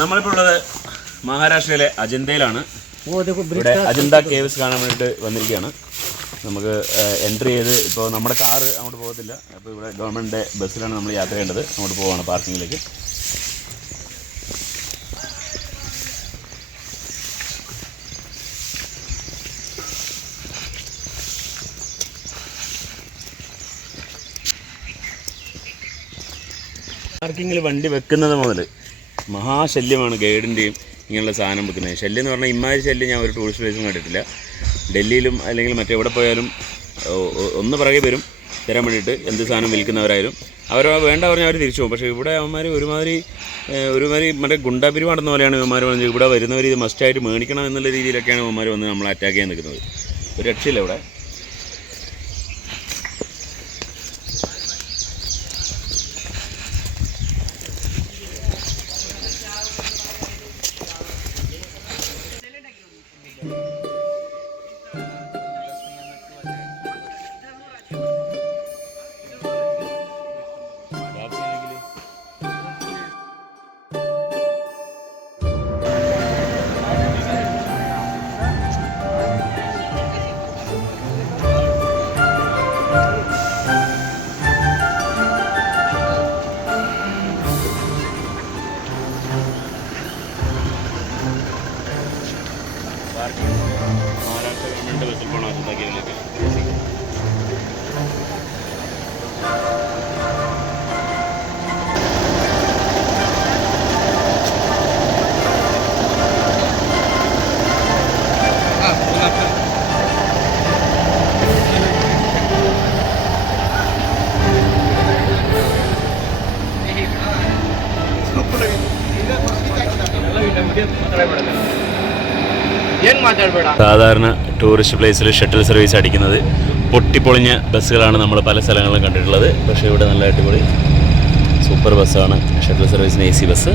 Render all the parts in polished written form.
നമ്മളിപ്പോൾ ഉള്ളത് മഹാരാഷ്ട്രയിലെ അജന്തയിലാണ്. ഇവിടെ അജന്ത കേവ്സ് കാണാൻ വേണ്ടിയിട്ട് വന്നിരിക്കുകയാണ്. നമുക്ക് എൻട്രി ചെയ്ത് ഇപ്പോൾ നമ്മുടെ കാറ് അങ്ങോട്ട് പോകത്തില്ല. അപ്പോൾ ഇവിടെ ഗവൺമെൻറ്റിൻ്റെ ബസ്സിലാണ് നമ്മൾ യാത്ര ചെയ്യേണ്ടത്. അങ്ങോട്ട് പോവുകയാണ് പാർക്കിങ്ങിലേക്ക്. പാർക്കിങ്ങിൽ വണ്ടി വെക്കുന്നത് മുതൽ മഹാശല്യമാണ് ഗൈഡിൻ്റെയും ഇങ്ങനെയുള്ള സാധനം വെക്കുന്നത്. ശല്യം എന്ന് പറഞ്ഞാൽ ഇമാതിരി ശല്യം ഞാൻ ഒരു ടൂറിസ്റ്റ് പ്ലേസും കണ്ടിട്ടില്ല. ഡൽഹിയിലും അല്ലെങ്കിൽ മറ്റെവിടെ പോയാലും ഒന്ന് പിറകെ വരും തരാൻ വേണ്ടിയിട്ട്. എന്ത് സാധനം വിൽക്കുന്നവരായാലും അവർ വേണ്ട പറഞ്ഞാൽ അവർ തിരിച്ചു പോകും. പക്ഷേ ഇവിടെ അവന്മാർ ഒരുമാതിരി മറ്റേ ഗുണ്ടാപിരിവ് നടന്ന പോലെയാണ് ഇവന്മാർ പറഞ്ഞത്. ഇവിടെ വരുന്നവർ ഇത് മസ്റ്റായിട്ട് മേടിക്കണം എന്നുള്ള രീതിയിലൊക്കെയാണ് ഇവന്മാർ വന്ന് നമ്മളെ അറ്റാക്ക് ചെയ്യാൻ നിൽക്കുന്നത്. ഒരു രക്ഷയില്ല ഇവിടെ. മഹാരാഷ്ട്ര ഗവൺമെൻറ് ബസ്സിൽ പോകണം അജന്ത കേവിലേക്ക്. സാധാരണ ടൂറിസ്റ്റ് പ്ലേസിൽ ഷട്ടിൽ സർവീസ് അടിക്കുന്നത് പൊട്ടിപ്പൊളിഞ്ഞ ബസ്സുകളാണ് നമ്മൾ പല സ്ഥലങ്ങളിലും കണ്ടിട്ടുള്ളത്. പക്ഷേ ഇവിടെ നല്ല അടിപൊളി സൂപ്പർ ബസ്സാണ് ഷട്ടിൽ സർവീസിന് AC ബസ്.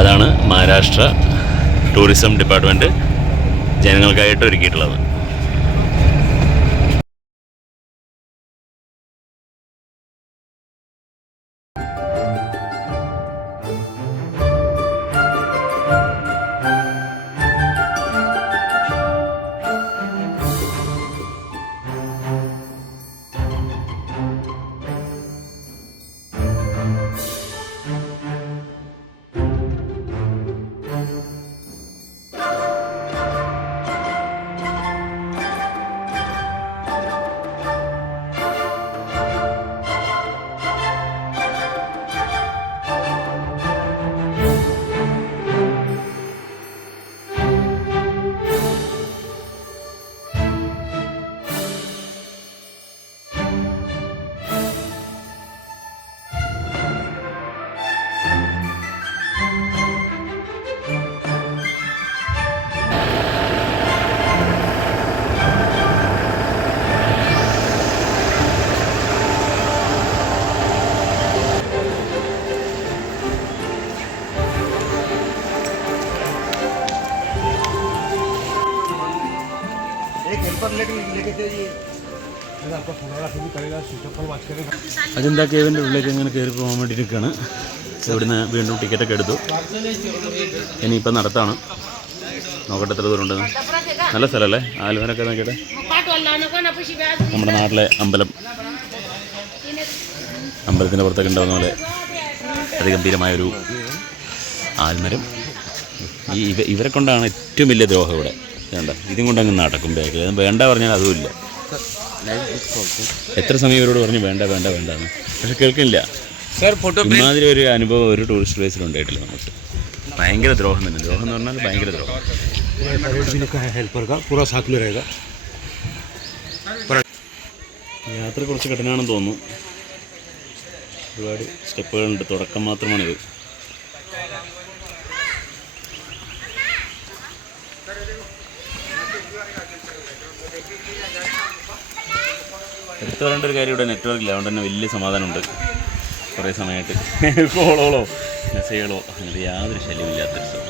അതാണ് മഹാരാഷ്ട്ര ടൂറിസം ഡിപ്പാർട്ട്മെൻറ്റ് ജനങ്ങൾക്കായിട്ട് ഒരുക്കിയിട്ടുള്ളത്. അജന്ത കേവിൻ്റെ ഉള്ളിലേക്ക് ഇങ്ങനെ കയറി പോകാൻ വേണ്ടിയിരിക്കുകയാണ്. ഇവിടുന്ന് വീണ്ടും ടിക്കറ്റൊക്കെ എടുത്തു. ഇനിയിപ്പം നടത്താണ്. നോക്കട്ടെ എത്ര ദൂരം ഉണ്ടെന്ന്. നല്ല സ്ഥലമല്ലേ ആൽമരമൊക്കെ നോക്കിയിട്ട്. നമ്മുടെ നാട്ടിലെ അമ്പലത്തിൻ്റെ പുറത്തൊക്കെ ഉണ്ടാകുന്ന പോലെ അതിഗംഭീരമായൊരു ആൽമരം. ഇവരെ കൊണ്ടാണ് ഏറ്റവും വലിയ ദ്രോഹം ഇവിടെ. വേണ്ട ഇതും കൊണ്ടങ്ങ് നടക്കും ബാക്കിൽ. വേണ്ട പറഞ്ഞാൽ അതുമില്ല. എത്ര സമയം ഇവരോട് പറഞ്ഞു വേണ്ട എന്ന്. പക്ഷെ കേൾക്കില്ല. ഇമാതിരി ഒരു അനുഭവം ഒരു ടൂറിസ്റ്റ് പ്ലേസിൽ ഉണ്ടായിട്ടില്ല നമുക്ക്. ഭയങ്കര ദ്രോഹം തന്നെ. ദ്രോഹം എന്ന് പറഞ്ഞാൽ ഭയങ്കര ദ്രോഹം. യാത്ര കുറച്ച് കഠിനമാണെന്ന് തോന്നുന്നു. ഒരുപാട് സ്റ്റെപ്പുകളുണ്ട്. തുടക്കം മാത്രമാണിത്. എടുത്തു പറയേണ്ട ഒരു കാര്യം, ഇവിടെ നെറ്റ്വർക്ക് ഇല്ല. അതുകൊണ്ട് തന്നെ വലിയ സമാധാനമുണ്ട്. കുറേ സമയമായിട്ട് കോളോളോ മെസ്സേജുകളോ അങ്ങനത്തെ യാതൊരു ശല്യമില്ലാത്തൊരു സ്ഥലം.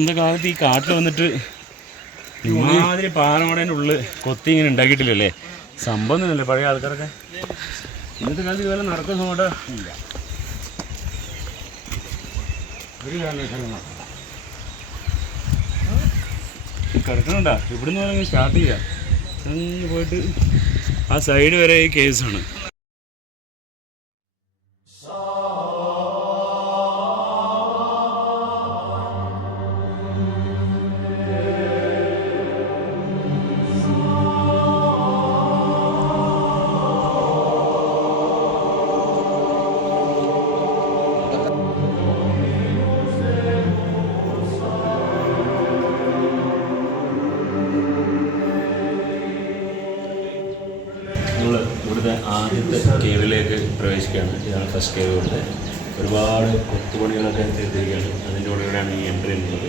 അന്ന കാലത്ത് ഈ കാട്ടിൽ വന്നിട്ട് ഇമാതിരി പാറമടേൻ്റെ ഉള്ളിൽ കൊത്തി ഇങ്ങനെ ഉണ്ടാക്കിയിട്ടില്ലല്ലേ? സംഭവം ഒന്നുമില്ലേ പഴയ ആൾക്കാരൊക്കെ? ഇന്നത്തെ കാലത്ത് ഇതുപോലെ നടക്കുന്ന സമയത്ത് ഇല്ല. ഒരു കാരണവശാലും കിടക്കണുണ്ടാ? ഇവിടുന്ന് പോലെ സ്റ്റാർട്ട് ചെയ്യാം. പോയിട്ട് ആ സൈഡ് വരെ ഈ കേസാണ്. ഇവിടുത്തെ ആദ്യത്തെ കേവിലേക്ക് പ്രവേശിക്കുകയാണ്. ഇതാണ് ഫസ്റ്റ് കേവ്. ഇവിടുത്തെ ഒരുപാട് കൊത്തുപണികളൊക്കെ ചെയ്തിരിക്കുകയാണ്. അതിൻ്റെ കൂടെയാണ് ഈ എൻട്രി എന്നുള്ളത്.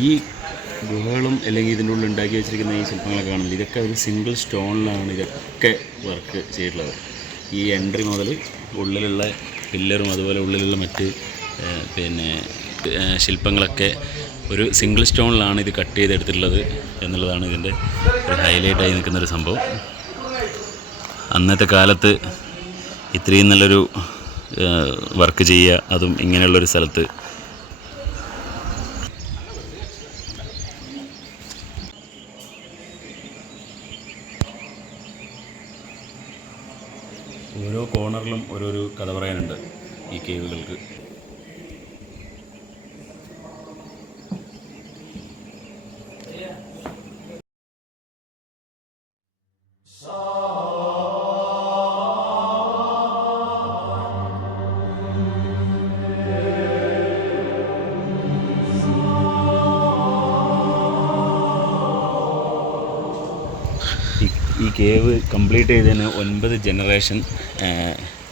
ഈ ഗുഹകളും അല്ലെങ്കിൽ ഇതിൻ്റെ ഉള്ളിൽ ഉണ്ടാക്കി വെച്ചിരിക്കുന്ന ഈ ശില്പങ്ങളൊക്കെ കാണുന്നത് ഇതൊക്കെ ഒരു സിംഗിൾ സ്റ്റോണിലാണ് ഇതൊക്കെ വർക്ക് ചെയ്തിട്ടുള്ളത്. ഈ എൻട്രി മുതൽ ഉള്ളിലുള്ള പില്ലറും അതുപോലെ ഉള്ളിലുള്ള മറ്റ് ശില്പങ്ങളൊക്കെ ഒരു സിംഗിൾ സ്റ്റോണിലാണ് ഇത് കട്ട് ചെയ്തെടുത്തിട്ടുള്ളത് എന്നുള്ളതാണ് ഇതിൻ്റെ ഒരു ഹൈലൈറ്റായി നിൽക്കുന്നൊരു സംഭവം. അന്നത്തെ കാലത്ത് ഇത്രയും നല്ലൊരു വർക്ക് ചെയ്യുക, അതും ഇങ്ങനെയുള്ളൊരു സ്ഥലത്ത്. ഓരോ കോർണറിലും ഓരോരോ കഥ പറയാനുണ്ട് ഈ കേവുകൾക്ക്. ഈ കേവ് കംപ്ലീറ്റ് ചെയ്തതിന് 9 ജനറേഷൻ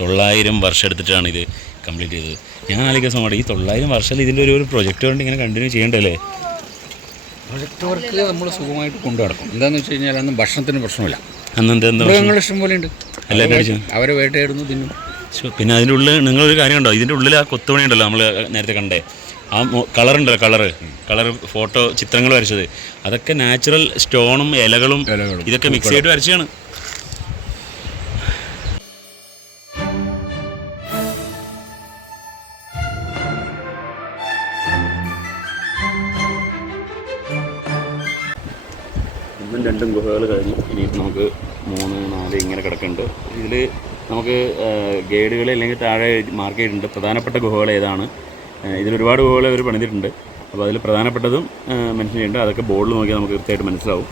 900 വർഷം എടുത്തിട്ടാണ് ഇത് കംപ്ലീറ്റ് ചെയ്തത്. ഞാൻ ആലോചിക്കുന്ന സമയത്ത് ഈ 900 വർഷത്തിൽ ഇതിൻ്റെ ഒരു പ്രൊജക്റ്റ് കൊണ്ട് ഇങ്ങനെ കണ്ടിന്യൂ ചെയ്യേണ്ടല്ലേ? പ്രൊജക്റ്റ് വർക്ക് നമ്മൾ സുഖമായിട്ട് കൊണ്ടു നടക്കും. എന്താണെന്ന് വെച്ച് കഴിഞ്ഞാൽ അന്ന് ഭക്ഷണത്തിന് പ്രശ്നമില്ല. അന്ന് എന്താ മൃഗങ്ങൾ ഇഷ്ടം പോലെ ഉണ്ട്. അവരെ വേട്ടയായിരുന്നു തിന്നും. പിന്നെ അതിൻ്റെ ഉള്ളിൽ നിങ്ങളൊരു കാര്യം ഉണ്ടോ? ഇതിൻ്റെ ഉള്ളിൽ ആ കൊത്തുപണി ഉണ്ടല്ലോ, നമ്മൾ നേരത്തെ കണ്ടേ ആ കളറുണ്ടല്ലോ, കളർ ഫോട്ടോ ചിത്രങ്ങൾ വരച്ചത്, അതൊക്കെ നാച്ചുറൽ സ്റ്റോണും ഇലകളും ഇതൊക്കെ മിക്സ് ചെയ്തിട്ട് വരച്ചാണ്. ഒന്നും രണ്ടും ഗുഹകൾ കഴിഞ്ഞു. ഇനി നമുക്ക് 3, 4 ഇങ്ങനെ കിടക്കുന്നുണ്ട്. ഇതിൽ നമുക്ക് ഗൈഡുകൾ അല്ലെങ്കിൽ താഴെ മാർക്ക് ചെയ്തിട്ടുണ്ട് പ്രധാനപ്പെട്ട ഗുഹകൾ ഏതാണ്. ഇതിലൊരുപാട് ഗുഹകൾ അവർ പണിതിട്ടുണ്ട്. അപ്പോൾ അതിൽ പ്രധാനപ്പെട്ടതും മെൻഷൻ ചെയ്യുന്നുണ്ട്. അതൊക്കെ ബോർഡിൽ നോക്കിയാൽ നമുക്ക് കൃത്യമായിട്ട് മനസ്സിലാവും.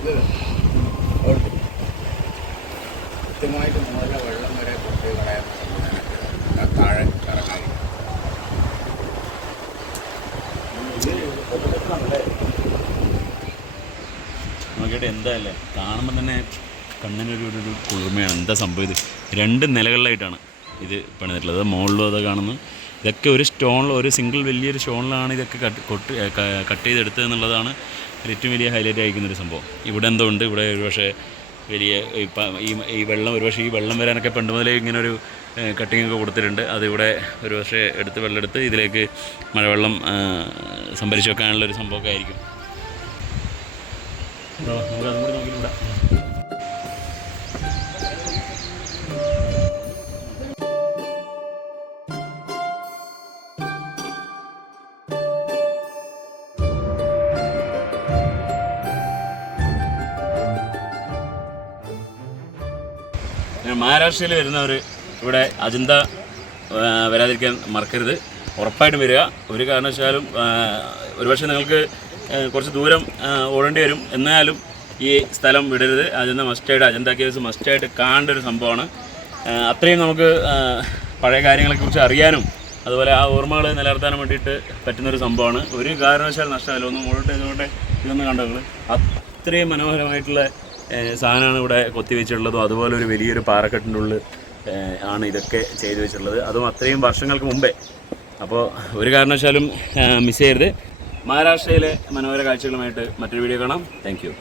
നോക്കിയിട്ട് എന്താ അല്ലേ, കാണുമ്പോൾ തന്നെ കണ്ണിനൊരു കുളിർമയാണ്. എന്താ സംഭവം? ഇത് 2 നിലകളിലായിട്ടാണ് ഇത് പണിതിട്ടുള്ളത്. മുകളിലും അത് കാണുന്നു. ഇതൊക്കെ ഒരു സ്റ്റോണിൽ, ഒരു സിംഗിൾ വലിയൊരു സ്റ്റോണിലാണ് ഇതൊക്കെ കട്ട് ചെയ്തെടുത്തത് എന്നുള്ളതാണ് ഏറ്റവും വലിയ ഹൈലൈറ്റ് ആയിരിക്കുന്നൊരു സംഭവം. ഇവിടെ എന്തോ ഉണ്ട്, ഇവിടെ ഒരുപക്ഷെ വലിയ ഈ വെള്ളം, ഒരുപക്ഷെ ഈ വെള്ളം വരാനൊക്കെ പണ്ട് മുതലേ ഇങ്ങനൊരു കട്ടിങ്ങൊക്കെ കൊടുത്തിട്ടുണ്ട്. അതിവിടെ ഒരുപക്ഷെ വെള്ളം എടുത്ത് ഇതിലേക്ക് മഴവെള്ളം സംഭരിച്ച് വെക്കാനുള്ളൊരു സംഭവമൊക്കെ ആയിരിക്കും. നമുക്ക് അതും കൂടി നോക്കിയിട്ടുണ്ട്. മഹാരാഷ്ട്രയിൽ വരുന്നവർ ഇവിടെ അജന്ത വരാതിരിക്കാൻ മറക്കരുത്. ഉറപ്പായിട്ടും വരിക. ഒരു കാരണവശാലും ഒരുപക്ഷെ നിങ്ങൾക്ക് കുറച്ച് ദൂരം ഓടേണ്ടി വരും, എന്നാലും ഈ സ്ഥലം വിടരുത്. അജന്ത കേവ്സ് മസ്റ്റായിട്ട് കാണേണ്ട ഒരു സംഭവമാണ്. അത്രയും നമുക്ക് പഴയ കാര്യങ്ങളെക്കുറിച്ച് അറിയാനും അതുപോലെ ആ ഓർമ്മകൾ നിലനിർത്താനും വേണ്ടിയിട്ട് പറ്റുന്നൊരു സംഭവമാണ്. ഒരു കാരണവശാലും നഷ്ടമല്ല. ഒന്ന് മുകളിലോട്ട് ഇതൊന്നും കണ്ടത് അത്രയും മനോഹരമായിട്ടുള്ള സാധനമാണ് ഇവിടെ കൊത്തിവെച്ചിട്ടുള്ളതും. അതുപോലെ ഒരു വലിയൊരു പാറക്കെട്ടിൻ്റെ ഉള്ളിൽ ആണ് ഇതൊക്കെ ചെയ്തു വെച്ചിട്ടുള്ളത്, അതും അത്രയും വർഷങ്ങൾക്ക് മുമ്പേ. അപ്പോൾ ഒരു കാരണവശാലും മിസ് ചെയ്യരുത്. മഹാരാഷ്ട്രയിലെ മനോഹര കാഴ്ചകളുമായിട്ട് മറ്റൊരു വീഡിയോ കാണാം. Thank you.